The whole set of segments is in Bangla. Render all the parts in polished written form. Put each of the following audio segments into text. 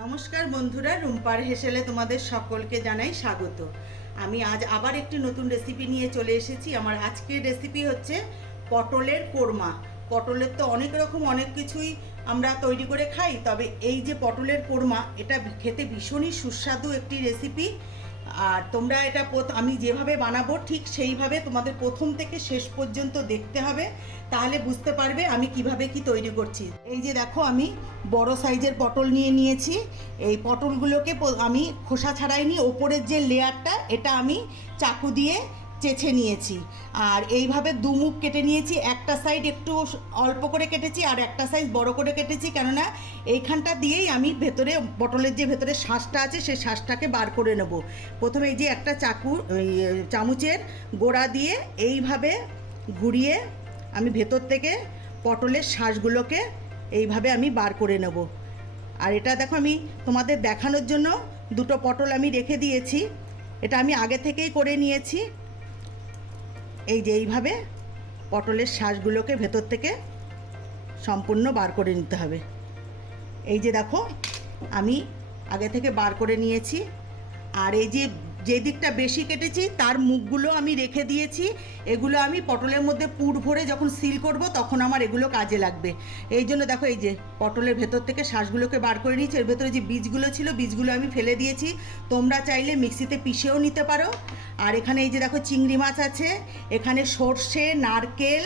নমস্কার বন্ধুরা, রুম্পার হেসেলে তোমাদের সকলকে জানাই স্বাগত। আমি আজ আবার একটি নতুন রেসিপি নিয়ে চলে এসেছি। আমার আজকের রেসিপি হচ্ছে পটলের কোরমা। পটলের তো অনেক রকম অনেক কিছুই আমরা তৈরি করে খাই, তবে এই যে পটলের কোরমা, এটা খেতে ভীষণই সুস্বাদু একটি রেসিপি। আর তোমরা এটা আমি যেভাবে বানাবো ঠিক সেইভাবে তোমাদের প্রথম থেকে শেষ পর্যন্ত দেখতে হবে, তাহলে বুঝতে পারবে আমি কিভাবে কি তৈরি করছি। এই যে দেখো, আমি বড় সাইজের পটল নিয়েছি। এই পটলগুলোকে আমি খোসা ছাড়াইনি, ওপরের যে লেয়ারটা এটা আমি চাকু দিয়ে চেঁচে নিয়েছি। আর এইভাবে দুমুখ কেটে নিয়েছি। একটা সাইড একটু অল্প করে কেটেছি আর একটা সাইজ বড় করে কেটেছি, কেননা এইখানটা দিয়েই আমি ভেতরে পটলের যে ভেতরে শ্বাসটা আছে সেই শ্বাসটাকে বার করে নেব। প্রথমে এই যে একটা চামচের গোড়া দিয়ে এইভাবে ঘুরিয়ে আমি ভেতর থেকে পটলের শ্বাসগুলোকে এইভাবে আমি বার করে নেব। আর এটা দেখো, আমি তোমাদের দেখানোর জন্য দুটো পটল আমি রেখে দিয়েছি। এটা আমি আগে থেকেই করে নিয়েছি। এই যে এইভাবে পটলের শ্বাসগুলোকে ভেতর থেকে সম্পূর্ণ বার করে নিতে হবে। এই যে দেখো, আমি আগে থেকে বার করে নিয়েছি। আর এই যে দিকটা বেশি কেটেছি তার মুখগুলো আমি রেখে দিয়েছি। এগুলো আমি পটলের মধ্যে পুর ভরে যখন সিল করব তখন আমার এগুলো কাজে লাগবে। এই জন্য দেখো, এই যে পটলের ভেতর থেকে শ্বাসগুলোকে বার করে নিয়েছি। এর ভেতরে যে বীজগুলো ছিল বীজগুলো আমি ফেলে দিয়েছি। তোমরা চাইলে মিক্সিতে পিষেও নিতে পারো। আর এখানে এই যে দেখো, চিংড়ি মাছ আছে, এখানে সর্ষে, নারকেল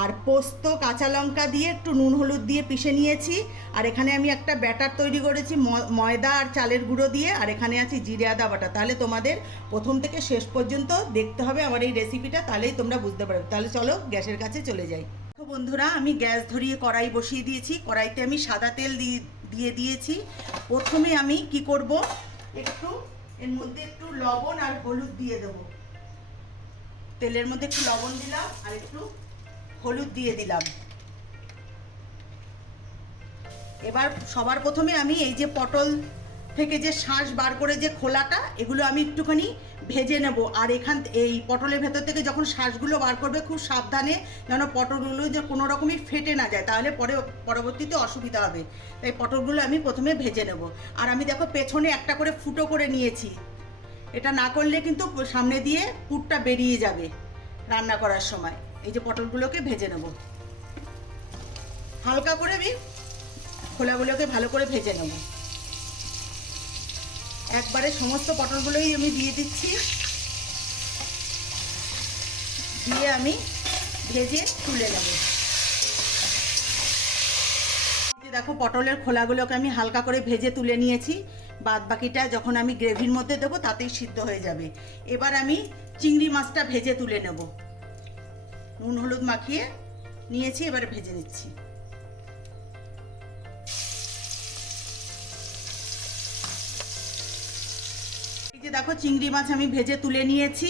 আর পোস্ত, কাঁচা লঙ্কা দিয়ে একটু নুন হলুদ দিয়ে পিষে নিয়েছি। আর এখানে আমি একটা ব্যাটার তৈরি করেছি ময়দা আর চালের গুঁড়ো দিয়ে। আর এখানে আছে জিরে আদা বাটা। তাহলে তোমাদের প্রথম থেকে শেষ পর্যন্ত দেখতে হবে আমার এই রেসিপিটা, তাহলেই তোমরা বুঝতে পারবে। তাহলে চলো গ্যাসের কাছে চলে যাই। তো বন্ধুরা, আমি গ্যাস ধরিয়ে কড়াই বসিয়ে দিয়েছি। কড়াইতে আমি সাদা তেল দিয়ে দিয়েছি। প্রথমে আমি কি করব, একটু এর মধ্যে একটু লবণ আর হলুদ দিয়ে দেব। তেলের মধ্যে একটু লবণ দিলাম আর একটু হলুদ দিয়ে দিলাম। এবার সবার প্রথমে আমি এই যে পটল থেকে যে শাঁস বার করে যে খোলাটা, এগুলো আমি একটুখানি ভেজে নেব। আর এই পটলের ভেতর থেকে যখন শাঁসগুলো বার করবে খুব সাবধানে, যেন পটলগুলো যে কোনো রকমই ফেটে না যায়, তাহলে পরবর্তীতে অসুবিধা হবে। তাই পটলগুলো আমি প্রথমে ভেজে নেব। আর আমি দেখো পেছনে একটা করে ফুটো করে নিয়েছি। এটা না করলে কিন্তু সামনে দিয়ে পুরটা বেরিয়ে যাবে রান্না করার সময়। এই যে পটলগুলোকে ভেজে নেব হালকা করে, আমি খোলাগুলোকে ভালো করে ভেজে নেব। একবারে সমস্ত পটলগুলোই আমি দিয়ে দিচ্ছি, দিয়ে আমি ভেজে তুলে নেব। দেখো, পটলের খোলাগুলোকে আমি হালকা করে ভেজে তুলে নিয়েছি। বাদ বাকিটা যখন আমি গ্রেভির মধ্যে দেবো তাতেই সিদ্ধ হয়ে যাবে। এবার আমি চিংড়ি মাছটা ভেজে তুলে নেব। নুন হলুদ মাখিয়ে নিয়েছি, এবারে ভেজে নিচ্ছি। এই যে দেখো, চিংড়ি মাছ আমি ভেজে তুলে নিয়েছি।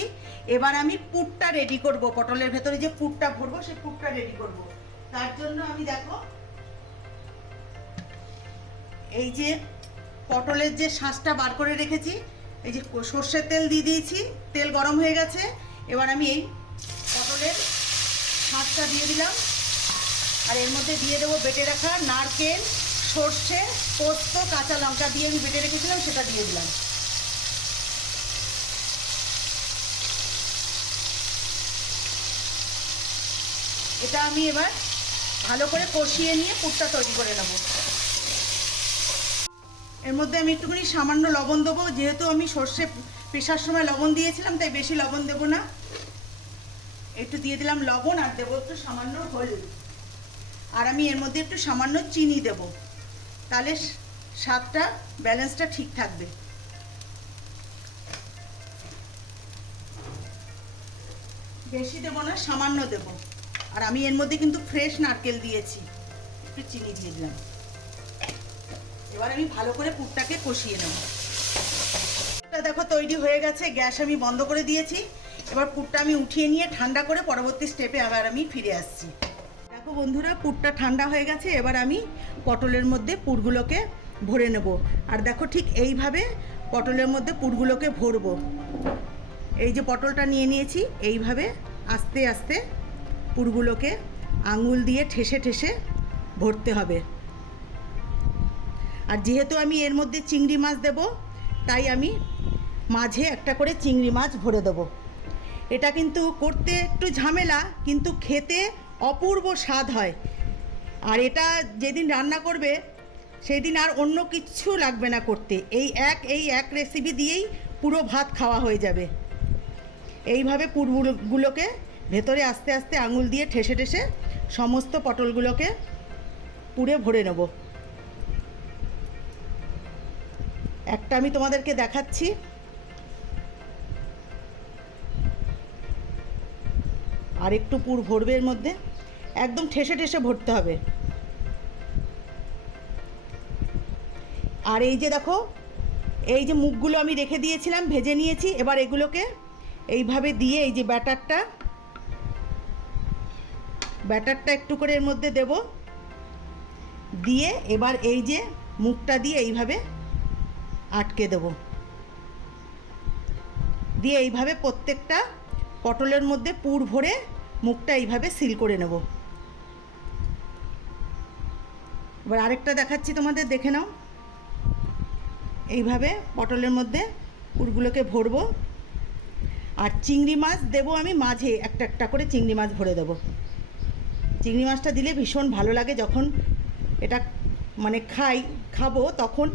এবার আমি পুরটা রেডি করব। পটলের ভেতরে যে পুরটা ভরবো সেই পুরটা রেডি করব। তার জন্য আমি দেখো, এই যে পটলের যে শাঁসটা বার করে রেখেছি, এই যে সর্ষের তেল দিয়ে দিয়েছি, তেল গরম হয়ে গেছে। এবার আমি এই পটলের শাঁসটা দিয়ে দিলাম। আর এর মধ্যে দিয়ে দেবো বেটে রাখা নারকেল, সর্ষে, পোস্ত, কাঁচা লঙ্কা দিয়ে আমি বেটে রেখেছিলাম, সেটা দিয়ে দিলাম। এটা আমি এবার ভালো করে কষিয়ে নিয়ে পুরটা তৈরি করে নেব। এর মধ্যে আমি একটুখানি সামান্য লবণ দেবো, যেহেতু আমি সর্ষে পেশার সময় লবণ দিয়েছিলাম তাই বেশি লবণ দেবো না। একটু দিয়ে দিলাম লবণ আর দেবো একটু সামান্য হলুদ। আর আমি এর মধ্যে একটু সামান্য চিনি দেব, তাহলে স্বাদটা ব্যালেন্সটা ঠিক থাকবে। বেশি দেবো না, সামান্য দেব। আর আমি এর মধ্যে কিন্তু ফ্রেশ নারকেল দিয়েছি, একটু চিনি দিয়ে দিলাম। এবার আমি ভালো করে পুরটাকে কষিয়ে নেব। দেখো, তৈরি হয়ে গেছে। গ্যাস আমি বন্ধ করে দিয়েছি। এবার পুরটা আমি উঠিয়ে নিয়ে ঠান্ডা করে পরবর্তী স্টেপে আবার আমি ফিরে আসছি। দেখো বন্ধুরা, পুরটা ঠান্ডা হয়ে গেছে। এবার আমি পটলের মধ্যে পুরগুলোকে ভরে নেব। আর দেখো, ঠিক এইভাবে পটলের মধ্যে পুরগুলোকে ভরবো। এই যে পটলটা নিয়েছি, এইভাবে আস্তে আস্তে পুরগুলোকে আঙুল দিয়ে ঠেসে ঠেসে ভরতে হবে। আর যেহেতু আমি এর মধ্যে চিংড়ি মাছ দেব, তাই আমি মাঝে একটা করে চিংড়ি মাছ ভরে দেবো। এটা কিন্তু করতে একটু ঝামেলা, কিন্তু খেতে অপূর্ব স্বাদ হয়। আর এটা যেদিন রান্না করবে সেই দিন আর অন্য কিচ্ছু লাগবে না করতে, এই এক রেসিপি দিয়েই পুরো ভাত খাওয়া হয়ে যাবে। এইভাবে পুরগুলোকে ভেতরে আস্তে আস্তে আঙুল দিয়ে ঠেসে ঠেসে সমস্ত পটলগুলোকে পুরে ভরে নেব। একটা আমি তোমাদেরকে দেখাচ্ছি। আর একটু পুর ভরবে এর মধ্যে, একদম ঠেসে ঠেসে ভরতে হবে। আর এই যে দেখো, এই যে মুখগুলো আমি রেখে দিয়েছিলাম, ভেজে নিয়েছি। এবার এগুলোকে এইভাবে দিয়ে এই যে ব্যাটারটা একটু করে এর মধ্যে দেব, দিয়ে এবার এই যে মুখটা দিয়ে এইভাবে আটকে দেব, দিয়ে এইভাবে প্রত্যেকটা পটলের মধ্যে পুর ভরে মুখটা এইভাবে সিল করে নেব। এবার আরেকটা দেখাচ্ছি তোমাদের, দেখে নাও। এইভাবে পটলের মধ্যে পুরগুলোকে ভরবো। আর চিংড়ি মাছ দেবো আমি মাঝে, একটা একটা করে চিংড়ি মাছ ভরে দেবো। চিংড়ি মাছটা দিলে ভীষণ ভালো লাগে, যখন এটা মানে খাবো তখন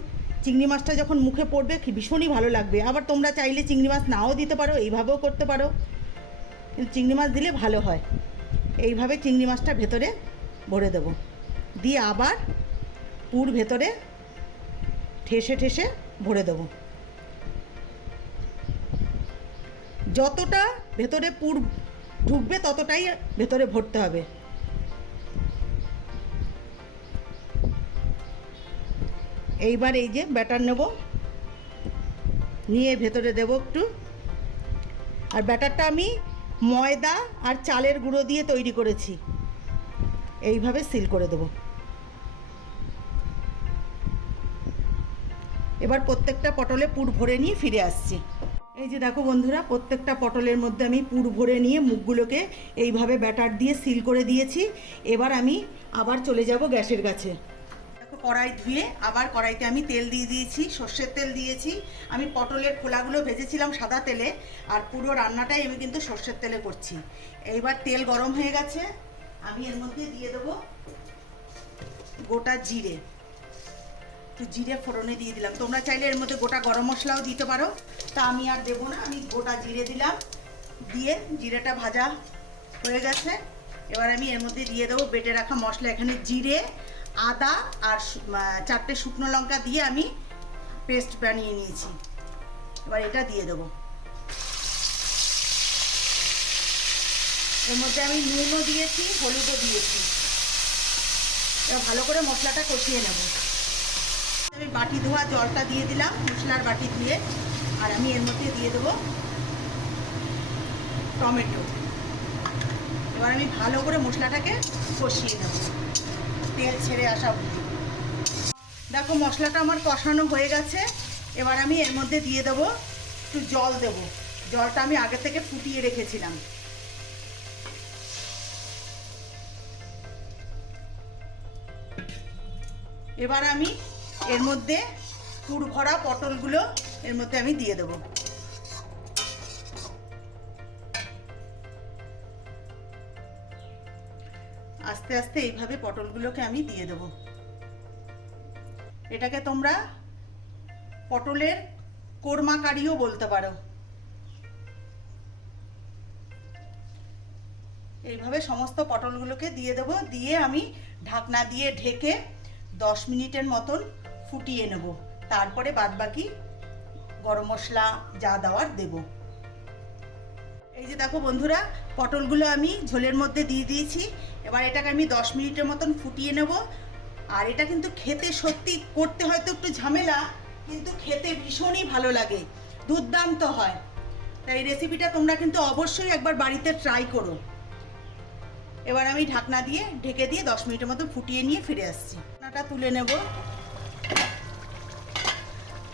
চিংড়ি মাছটা যখন মুখে পড়বে ভীষণই ভালো লাগবে। আবার তোমরা চাইলে চিংড়ি মাছ নাও দিতে পারো, এইভাবেও করতে পারো, কিন্তু চিংড়ি মাছ দিলে ভালো হয়। এইভাবে চিংড়ি মাছটা ভেতরে ভরে দেবো, দিয়ে আবার পুর ভেতরে ঠেসে ঠেসে ভরে দেবো। যতটা ভেতরে পুর ঢুকবে ততটাই ভেতরে ভরতে হবে। এইবার এই যে ব্যাটার নেব, নিয়ে ভেতরে দেব একটু। আর ব্যাটারটা আমি ময়দা আর চালের গুঁড়ো দিয়ে তৈরি করেছি। এইভাবে সিল করে দেব। এবার প্রত্যেকটা পটলে পুর ভরে নিয়ে ফিরে আসছি। এই যে দেখো বন্ধুরা, প্রত্যেকটা পটলের মধ্যে আমি পুর ভরে নিয়ে মুখগুলোকে এইভাবে ব্যাটার দিয়ে সিল করে দিয়েছি। এবার আমি আবার চলে যাব গ্যাসের কাছে। দেখো কড়াই ধুয়ে আবার কড়াইতে আমি তেল দিয়ে দিয়েছি, সর্ষের তেল দিয়েছি। আমি পটলের খোলাগুলো ভেজেছিলাম সাদা তেলে, আর পুরো রান্নাটাই আমি কিন্তু সর্ষের তেলে করছি। এইবার তেল গরম হয়ে গেছে, আমি এর মধ্যে দিয়ে দেবো গোটা জিরে। একটু জিরে ফোড়নে দিয়ে দিলাম, তোমরা চাইলে এর মধ্যে গোটা গরম মশলাও দিতে পারো, তা আমি আর দেবো না। আমি গোটা জিরে দিলাম, দিয়ে জিরেটা ভাজা হয়ে গেছে। এবার আমি এর মধ্যে দিয়ে দেবো বেটে রাখা মশলা। এখানে জিরে, আদা আর 4টে শুকনো লঙ্কা দিয়ে আমি পেস্ট বানিয়ে নিয়েছি। এবার এটা দিয়ে দেবো। এর মধ্যে আমি নুনও দিয়েছি, হলুদও দিয়েছি। এবার ভালো করে মশলাটা কষিয়ে নেব। আমি বাটি ধোয়া জলটা দিয়ে দিলাম, মশলার বাটি ধুয়ে। আর আমি এর মধ্যে দিয়ে দেবো টমেটো। এবার আমি ভালো করে মশলাটাকে কষিয়ে নেব, তেল ছেড়ে আসা অবধি। দেখো মশলাটা আমার কষানো হয়ে গেছে। এবার আমি এর মধ্যে দিয়ে দেবো একটু জল দেবো। জলটা আমি আগে থেকে ফুটিয়ে রেখেছিলাম। এবার আমি এর মধ্যে পুর ভরা পটলগুলো এর মধ্যে আমি দিয়ে দেবো। আস্তে আস্তে এইভাবে পটলগুলোকে আমি দিয়ে দেবো। এটাকে তোমরা পটলের কোরমা কারিও বলতে পারো। এইভাবে সমস্ত পটলগুলোকে দিয়ে দেবো, দিয়ে আমি ঢাকনা দিয়ে ঢেকে 10 মিনিটের মতন ফুটিয়ে নেব। তারপরে বাদবাকি গরম মশলা যা দেওয়ার দেব। এই যে দেখো বন্ধুরা, পটলগুলো আমি ঝোলের মধ্যে দিয়ে দিয়েছি। এবার এটাকে আমি 10 মিনিটের মতন ফুটিয়ে নেব। আর এটা কিন্তু খেতে সত্যি, করতে হয়তো একটু ঝামেলা, কিন্তু খেতে ভীষণই ভালো লাগে, দুর্দান্ত হয়। তাই এই রেসিপিটা তোমরা কিন্তু অবশ্যই একবার বাড়িতে ট্রাই করো। এবার আমি ঢাকনা দিয়ে ঢেকে দিয়ে 10 মিনিটের মতো ফুটিয়ে নিয়ে ফিরে আসছি। রান্নাটা তুলে নেব।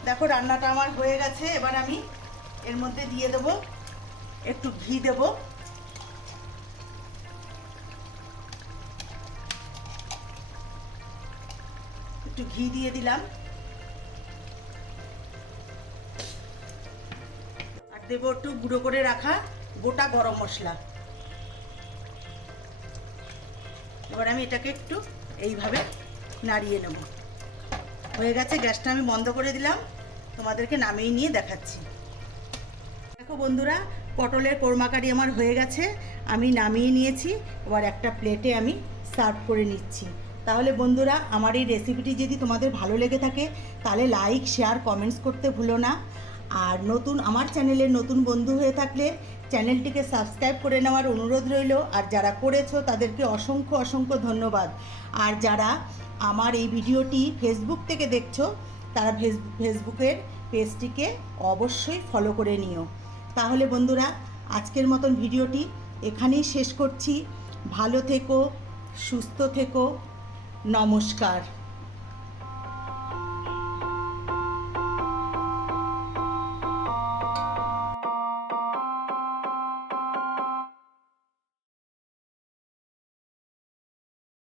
দেখো রান্নাটা আমার হয়ে গেছে। এবার আমি এর মধ্যে দিয়ে দেব একটু ঘি দেব। একটু ঘি দিয়ে দিলাম। দেবো একটু গুঁড়ো করে রাখা গোটা গরম মশলা। এবার আমি এটাকে একটু এইভাবে নাড়িয়ে নেব। হয়ে গেছে, গ্যাসটা আমি বন্ধ করে দিলাম, তোমাদেরকে নামিয়ে নিয়ে দেখাচ্ছি। দেখো বন্ধুরা, পটলের কোরমা কারি আমার হয়ে গেছে, আমি নামিয়ে নিয়েছি। এবার একটা প্লেটে আমি সার্ভ করে নিচ্ছি। তাহলে বন্ধুরা, আমার এই রেসিপিটি যদি তোমাদের ভালো লেগে থাকে তাহলে লাইক, শেয়ার, কমেন্টস করতে ভুলো না। আর আমার চ্যানেলের নতুন বন্ধু হয়ে থাকলে চ্যানেলটিকে সাবস্ক্রাইব করে নেওয়ার অনুরোধ রইল। আর যারা করেছো তাদেরকে অসংখ্য অসংখ্য ধন্যবাদ। আর যারা আমার এই ভিডিওটি ফেসবুক থেকে দেখছো তারা ফেসবুকের পেজটিকে অবশ্যই ফলো করে নিও। তাহলে বন্ধুরা, আজকের মতন ভিডিওটি এখানেই শেষ করছি। ভালো থেকো, সুস্থ থেকো, নমস্কার।